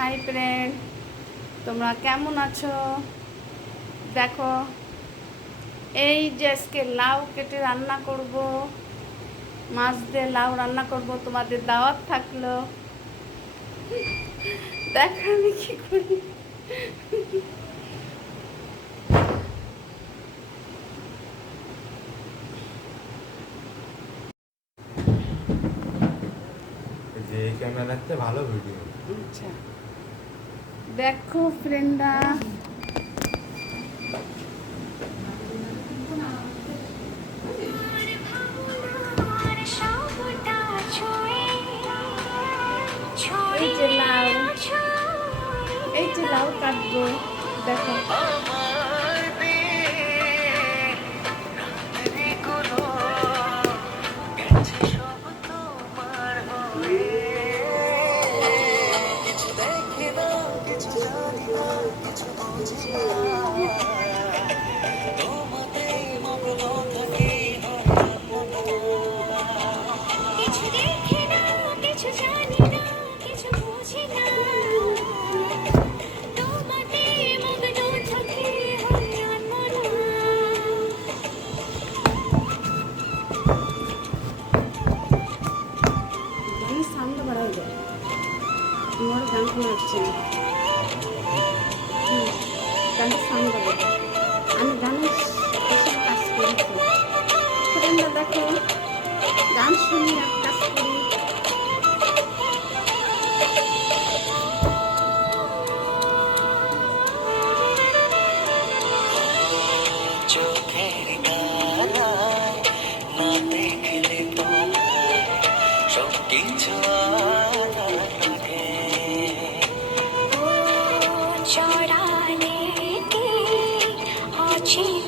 Hi friend, তোমরা কেমন আছো? দেখো, এই যে আজকে লাউ কেটে রান্না করব, মাছ দিয়ে লাউ রান্না করব। তোমাদের দাওয়াত থাকলো। দেখো আমি কি করি। যে ক্যামেরাতে ভালো ভিডিও। আচ্ছা, দেখো ফ্রেন্ডরা, এই যে লাউ, এই যে লাউ কাটবো। দেখো সাউন্ড বাড়াই দেয়, তোমার গান শোনা যাচ্ছে না। গানটা সাউন্ড বাড়াই, আমি গানের এসব কাজ করি তো। ফ্রেন্ডরা দেখো, গান শুনি আর কাজ করি। চোখের তারায় না দেখলে তোমায় সব কিছু লাগে চড়ালে কি অচেনা